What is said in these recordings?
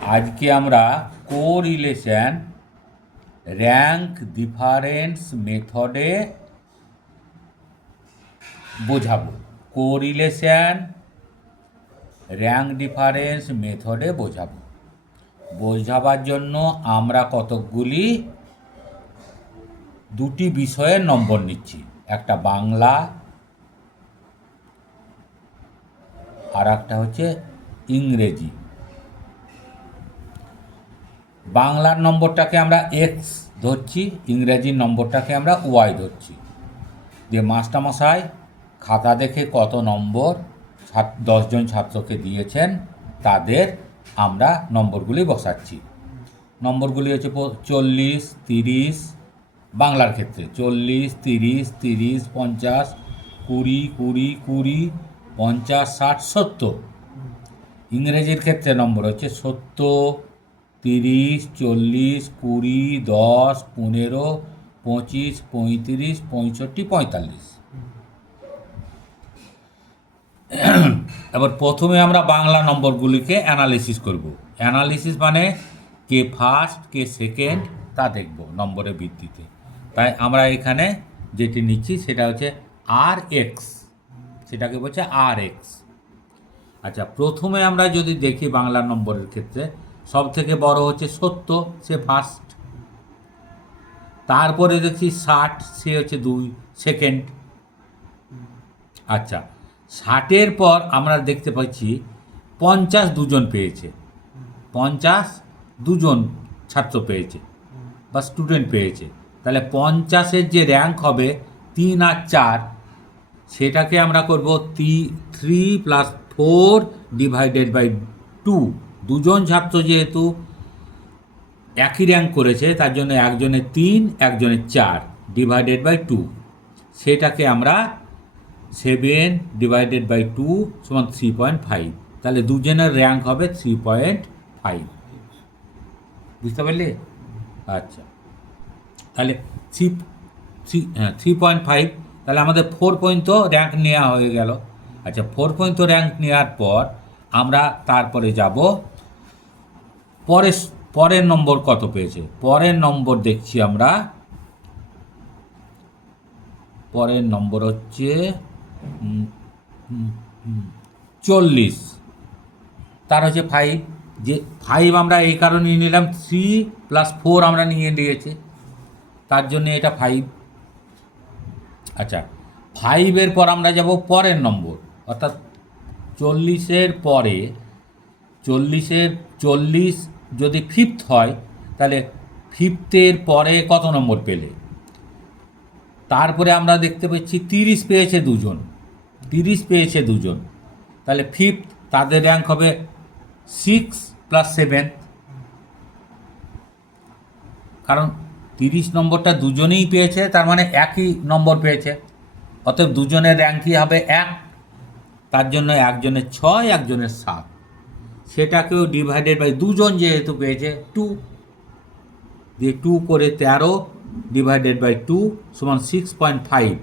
আজকে আমরা correlation rank difference মেথডে বোঝাবো। কোরিলেশন র্যাঙ্ক ডিফারেন্স মেথডে বোঝাবার জন্য আমরা কতকগুলি দুটি বিষয়ের নম্বর নিচ্ছি, একটা বাংলা আর একটা হচ্ছে ইংরেজি। বাংলার নম্বরটাকে আমরা এক্স ধরছি, ইংরেজির নম্বরটাকে আমরা ওয়াই ধরছি। যে মাস্টারমশাই খাতা দেখে কত নম্বর 10জন ছাত্রকে দিয়েছেন তাদের আমরা নম্বরগুলি বসাচ্ছি। নম্বরগুলি হচ্ছে 40, 30, বাংলার ক্ষেত্রে 40, 30, 30, 50, 20, 20, 20, 50, 60, 70। ইংরেজির ক্ষেত্রে নম্বর হচ্ছে 70, 30, 40, 20, 10, 15, 25, 35, 65, 45। এবার প্রথমে আমরা বাংলা নম্বরগুলিকে অ্যানালিসিস করব। অ্যানালিসিস মানে কে ফার্স্ট কে সেকেন্ড তা দেখব নম্বরের ভিত্তিতে। তাই আমরা এখানে যেটি নিচ্ছি সেটা হচ্ছে আর এক্স, সেটাকে বলছে আর এক্স। আচ্ছা, প্রথমে আমরা যদি দেখি বাংলা নম্বরের ক্ষেত্রে সব থেকে বড় হচ্ছে 70, সে ফার্স্ট। তারপরে দেখছি 60, সে হচ্ছে 2 সেকেন্ড। আচ্ছা, 60-এর পর আমরা দেখতে পাচ্ছি 50 দুজন পেয়েছে, 50 দুজন ছাত্র পেয়েছে বা স্টুডেন্ট পেয়েছে। তাহলে 50-এর যে র্যাঙ্ক হবে 3 আর 4, সেটাকে আমরা করব 3 + 4 ÷ 2। দুজন ছাত্র যেহেতু একই র্যাঙ্ক করেছে তার জন্য একজনের 3 একজনের 4 ÷ 2, সেটাকে আমরা 7 ÷ 2 = 3.5। তাহলে দুজনের র্যাঙ্ক হবে 3.5। বুঝতে পারলে? আচ্ছা, তাহলে 3.5। তাহলে আমাদের 4 পর্যন্ত র্যাঙ্ক নেওয়া হয়ে গেল। আচ্ছা, 4 পর্যন্ত র্যাঙ্ক নেওয়ার পর আমরা তারপরে যাব পরের নম্বর কত পেয়েছে। পরের নম্বর দেখছি আমরা, পরের নম্বর হচ্ছে 40, তার হচ্ছে 5। যে 5 আমরা এই কারণেই নিলাম 3 + 4 আমরা নিয়ে নিয়েছি, তার জন্য এটা 5। আচ্ছা, 5-এর পর আমরা যাব পরের নম্বর, অর্থাৎ 40-এর পরে 40 যদি 5th হয় তাহলে 5th-এর পরে কত নম্বর পেলে। তারপরে আমরা দেখতে পাচ্ছি 30 পেয়েছে দুজন, 30 পেয়েছে দুজন। তাহলে 5th তাদের র্যাঙ্ক হবে 6 + 7, কারণ 30 নম্বরটা দুজনেই পেয়েছে, তার মানে একই নম্বর পেয়েছে, অতএব দুজনের র্যাঙ্কই হবে 1। তার জন্য একজনের 6 একজনের 7, সেটাকেও ÷ দুজন যেহেতু পেয়েছে 2 দিয়ে 2 করে 13 ÷ 2 = 6.5।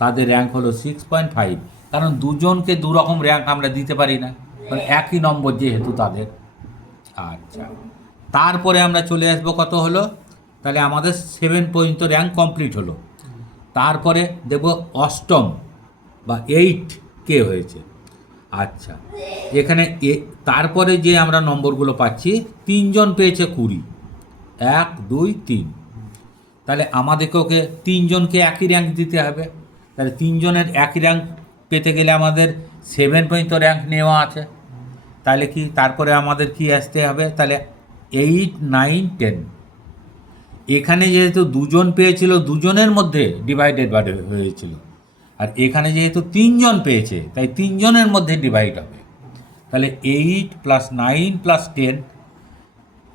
তাদের র্যাঙ্ক হলো 6.5, কারণ দুজনকে দু রকম র্যাঙ্ক আমরা দিতে পারি না, কারণ একই নম্বর যেহেতু তাদের। আচ্ছা, তারপরে আমরা চলে আসবো কত হলো, তাহলে আমাদের 7 পর্যন্ত র্যাঙ্ক কমপ্লিট হলো। তারপরে দেখব অষ্টম বা 8 কে হয়েছে। আচ্ছা, এখানে তারপরে যে আমরা নম্বরগুলো পাচ্ছি, 3 জন পেয়েছে 20, 1 2 3। তাহলে আমাদেরকে 3 জনকে একই র্যাঙ্ক দিতে হবে। তাহলে 3 জনের একই র্যাঙ্ক পেতে গেলে আমাদের 7 পর্যন্ত র্যাঙ্ক নেওয়া আছে। তাহলে কি তারপরে আমাদের কি আসতে হবে, তাহলে 8 9 10। এখানে যেহেতু দুজন পেয়েছিল দুজনের মধ্যে ডিভাইডেড হয়েছিল, আর এখানে যেহেতু 3 জন পেয়েছে তাই 3 জনের মধ্যে ডিভাইড হবে। তাহলে 8 + 9 + 10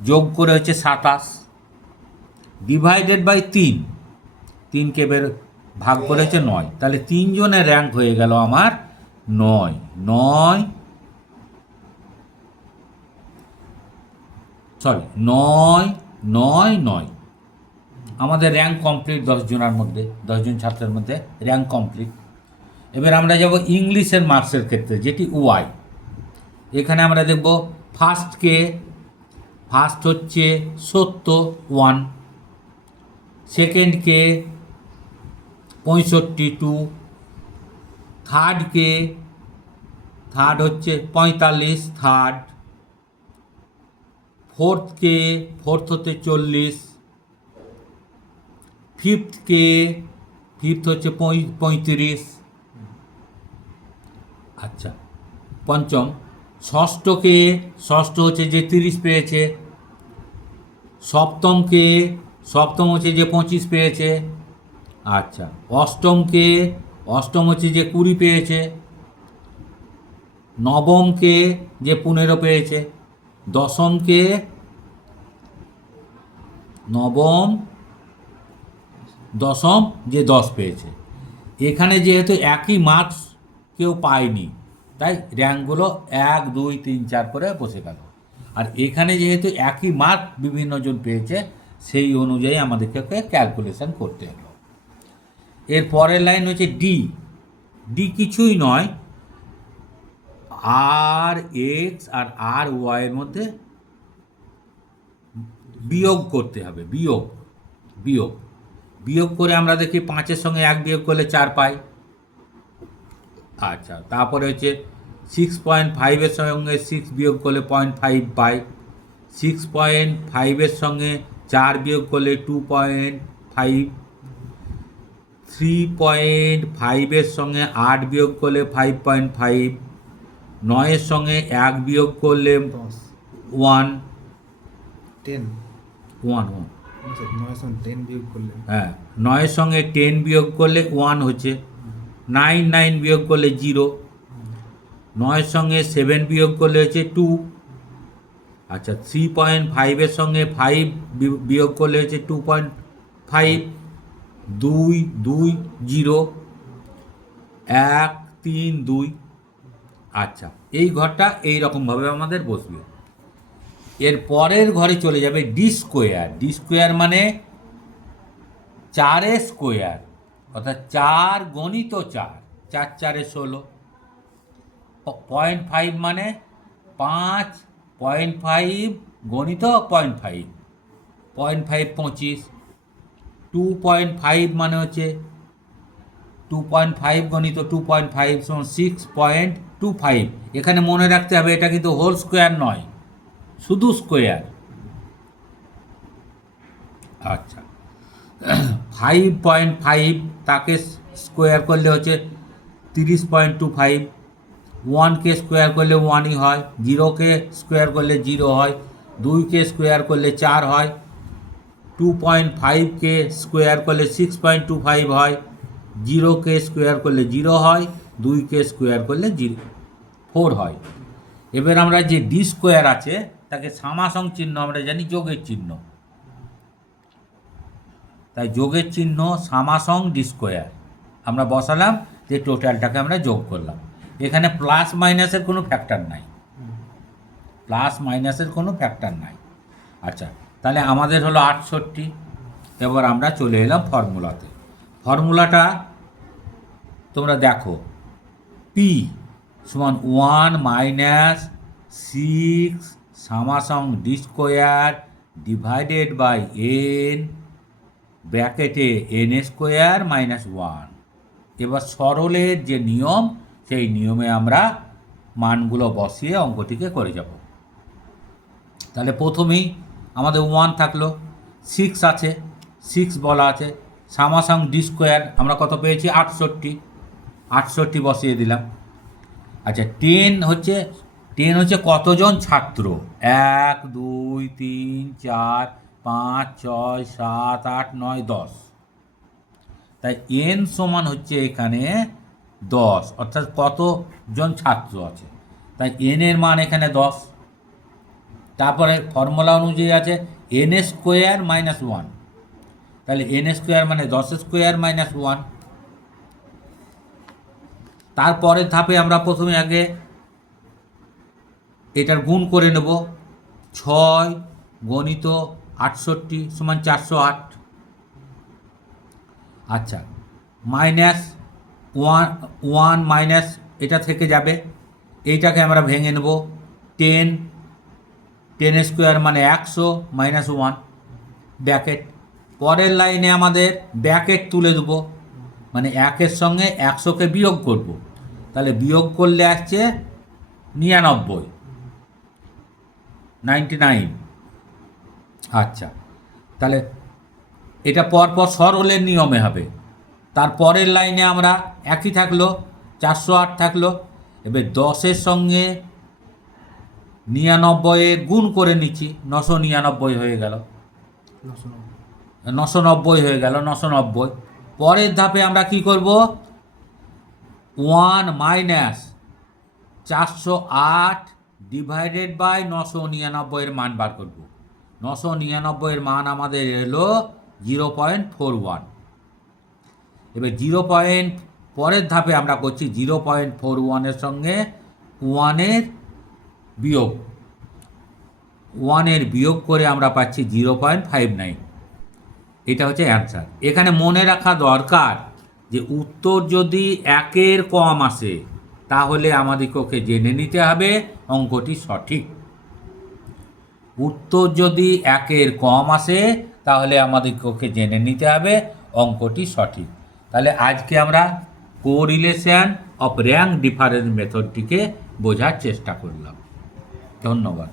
যোগ করে হচ্ছে 27 ÷ 3কে ভাগ করে হচ্ছে 9। তাহলে 3 জনের র্যাঙ্ক হয়ে গেল আমার 9 9 9 9। আমাদের র্যাঙ্ক কমপ্লিট 10 জনের মধ্যে, 10 জন ছাত্রের মধ্যে র্যাঙ্ক কমপ্লিট। এবার আমরা যাব ইংলিশের মার্কসের ক্ষেত্রে, যেটি ওয়াই। এখানে আমরা দেখব ফার্স্ট কে ফার্স্ট হচ্ছে 70 1, সেকেন্ড কে 65 2, থার্ড হচ্ছে 45 থার্ড, ফোর্থ হচ্ছে 40, ফিফথ হচ্ছে 35। আচ্ছা, পঞ্চম ষষ্ঠ হচ্ছে যে 30 পেয়েছে, সপ্তম হচ্ছে যে 25 পেয়েছে। আচ্ছা, অষ্টম হচ্ছে যে 20 পেয়েছে, নবমকে যে 15 পেয়েছে, দশম যে 10 পেয়েছে। এখানে যেহেতু একই মার্কস কেউ পায়নি, তাই র্যাঙ্কগুলো 1 2 3 4 করে বসে গেল। আর এখানে যেহেতু একই মার্ক বিভিন্ন জন পেয়েছে, সেই অনুযায়ী আমাদেরকে ক্যালকুলেশন করতে হলো। এর পরের লাইন হচ্ছে ডি কিছুই নয়, আর এক্স আর আর ওয়াইয়ের মধ্যে বিয়োগ করতে হবে। বিয়োগ করে আমরা দেখি 5-এর সঙ্গে 1 বিয়োগ করলে 4 পাই। আচ্ছা, তারপরে হচ্ছে 6.5-এর সঙ্গে 6 বিয়োগ করলে 0.5 পাই, 6.5-এর সঙ্গে 4 বিয়োগ করলে 2.5, 3.5-এর সঙ্গে 8 বিয়োগ করলে 5.5, 9-এর সঙ্গে 1 বিয়োগ করলে 1, 10 10 বিয়োগ করলে, হ্যাঁ, 9-এর সঙ্গে 10 বিয়োগ করলে 1 হচ্ছে, 9 বিয়োগ করলে 0, 9-এর সঙ্গে 7 বিয়োগ করলে হচ্ছে 2। আচ্ছা, 3.5-এর সঙ্গে 5 বিয়োগ করলে হচ্ছে 2.5, 2 2 0, 1 3 2। আচ্ছা, এই ঘরটা এইরকমভাবে আমাদের বসবে। এর পরের ঘরে চলে যাবে ডি স্কোয়ার মানে 4 স্কোয়ার, অর্থাৎ 4 গণিত 4, 4 4 16। 0.5 মানে 5, 0.5 গণিত 0.5, 0.5 25। 2.5 মানে হচ্ছে 2.5 গণিত 2.5 সমান 6.25। এখানে মনে রাখতে হবে এটা কিন্তু হোল স্কোয়ার নয়, শুধু স্কোয়ার। আচ্ছা, 5.5 তাকে স্কোয়ার করলে হচ্ছে 30.25, 1কে স্কোয়ার করলে 1ই হয়, 0কে স্কোয়ার করলে 0 হয়, 2কে স্কোয়ার করলে 4 হয়, 2.5কে স্কোয়ার করলে 6.25 হয়, 0কে স্কোয়ার করলে 0 হয়, 2কে স্কোয়ার করলে 4 হয়। এবার আমরা যে ডি স্কোয়ার আছে তাকে সামাসং চিহ্ন আমরা জানি যোগের চিহ্ন, তাই যোগের চিহ্ন সামাসং ডি স্কোয়ার আমরা বসালাম, যে টোটালটাকে আমরা যোগ করলাম। এখানে প্লাস মাইনাসের কোনো ফ্যাক্টর নাই। আচ্ছা, তাহলে আমাদের হলো 68। এবার আমরা চলে এলাম ফর্মুলাতে। ফর্মুলাটা তোমরা দেখো, পি সমান 1 minus 6 summation d square divided by n ব্র্যাকেটে এন স্কোয়ার মাইনাস 1। এবার সরলের যে নিয়ম, সেই নিয়মে আমরা মানগুলো বসিয়ে অঙ্কটিকে করে যাব। তাহলে প্রথমেই আমাদের 1 থাকলো, 6 আছে, 6 বলা আছে, সামাসং ডি স্কোয়ার আমরা কত পেয়েছি 68 বসিয়ে দিলাম। আচ্ছা, 10 হচ্ছে কতজন ছাত্র, 1 2 3 4 5 6 7 8 9 10, তাই এন সমান হচ্ছে এখানে 10, অর্থাৎ কতজন ছাত্র আছে, তাই এন এর মান এখানে 10। তারপরে ফর্মুলা অনুযায়ী আছে এন স্কোয়ার মাইনাস 1, তাহলে এন স্কোয়ার মানে 10 স্কোয়ার মাইনাস 1। তারপরের ধাপে আমরা প্রথমে আগে এটার গুণ করে নেব, 6 গণিত 68 সমান 408। আচ্ছা, মাইনাস 1 মাইনাস এটা থেকে যাবে, এইটাকে আমরা ভেঙে নেব, 10 টেন স্কোয়ার মানে 100 মাইনাস 1 ব্যাকেট। পরের লাইনে আমাদের ব্যাকেট তুলে দেবো, মানে 1-এর সঙ্গে 100কে বিয়োগ করব, তাহলে বিয়োগ করলে আসছে 99, 99। আচ্ছা, তাহলে এটা পরপর সরলের নিয়মে হবে। তারপরের লাইনে আমরা একই থাকলো, 408 থাকলো। এবার 10-এর সঙ্গে 99 গুণ করে নিচ্ছি, 999 হয়ে গেল, 990 হয়ে গেল, 990। পরের ধাপে আমরা কি করব, 1 মাইনাস 408 ডিভাইডেড বাই 999 এর মান বার করব। 999 এর মান আমাদের এলো 0.41। এবার পরের ধাপে আমরা করছি 0.41 এর সঙ্গে 1-এর বিয়োগ, 1-এর বিয়োগ করে আমরা পাচ্ছি 0.59। এটা হচ্ছে অ্যান্সার। এখানে মনে রাখা দরকার যে উত্তর যদি 1-এর কম আসে তাহলে আমাদেরকে জেনে নিতে হবে অঙ্কটি সঠিক। উত্তর যদি 1-এর কম আসে তাহলে আমাদেরকে জেনে নিতে হবে অঙ্কটি সঠিক। তাহলে আজকে আমরা কোরিলেশন অফ র্যাঙ্ক ডিফারেন্স মেথডটিকে বোঝার চেষ্টা করলাম। ধন্যবাদ।